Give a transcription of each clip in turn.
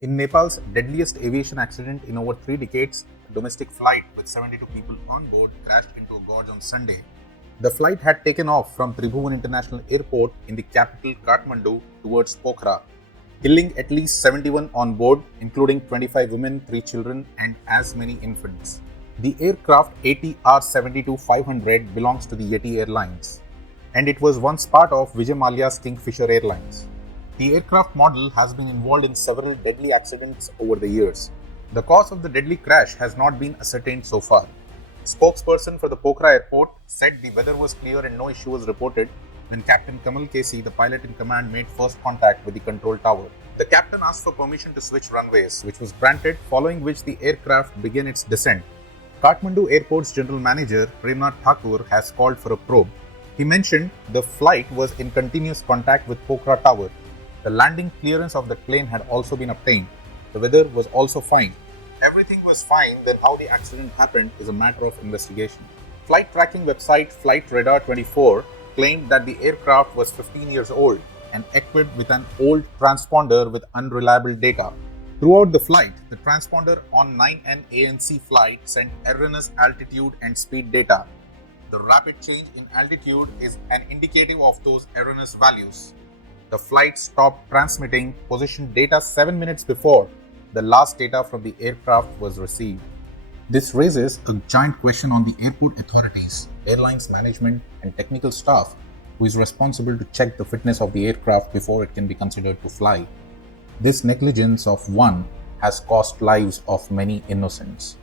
In Nepal's deadliest aviation accident in over 3 decades, a domestic flight with 72 people on board crashed into a gorge on Sunday. The flight had taken off from Tribhuvan International Airport in the capital Kathmandu towards Pokhara, killing at least 71 on board, including 25 women, 3 children, and as many infants. The aircraft ATR-72-500 belongs to the Yeti Airlines, and it was once part of Vijay Mallya's Kingfisher Airlines. The aircraft model has been involved in several deadly accidents over the years. The cause of the deadly crash has not been ascertained so far. Spokesperson for the Pokhara airport said the weather was clear and no issue was reported when Captain Kamal, the pilot in command, made first contact with the control tower. The captain asked for permission to switch runways, which was granted, following which the aircraft began its descent. Kathmandu Airport's general manager, Premnath Thakur, has called for a probe. He mentioned the flight was in continuous contact with Pokhara Tower. The landing clearance of the plane had also been obtained. The weather was also fine. Everything was fine, then how the accident happened is a matter of investigation. Flight tracking website Flight Radar 24 claimed that the aircraft was 15 years old and equipped with an old transponder with unreliable data. Throughout the flight, the transponder on 9N ANC flight sent erroneous altitude and speed data. The rapid change in altitude is an indicative of those erroneous values. The flight stopped transmitting position data 7 minutes before the last data from the aircraft was received. This raises a giant question on the airport authorities, airlines management, and technical staff who is responsible to check the fitness of the aircraft before it can be considered to fly. This negligence of one has cost lives of many innocents.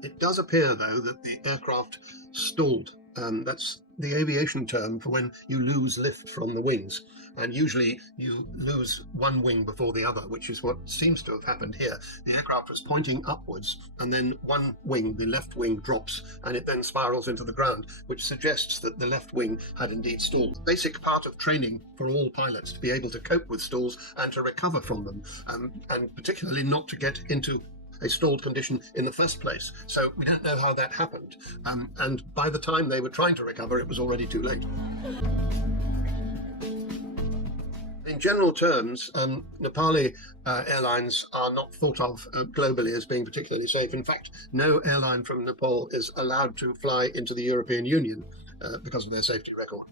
It does appear, though, that the aircraft stalled. That's the aviation term for when you lose lift from the wings. And usually you lose one wing before the other, which is what seems to have happened here. The aircraft was pointing upwards, and then one wing, the left wing, drops, and it then spirals into the ground, which suggests that the left wing had indeed stalled. Basic part of training for all pilots to be able to cope with stalls and to recover from them, and particularly not to get into a stalled condition in the first place. So we don't know how that happened. And by the time they were trying to recover, it was already too late. In general terms, Nepali airlines are not thought of globally as being particularly safe. In fact, no airline from Nepal is allowed to fly into the European Union because of their safety record.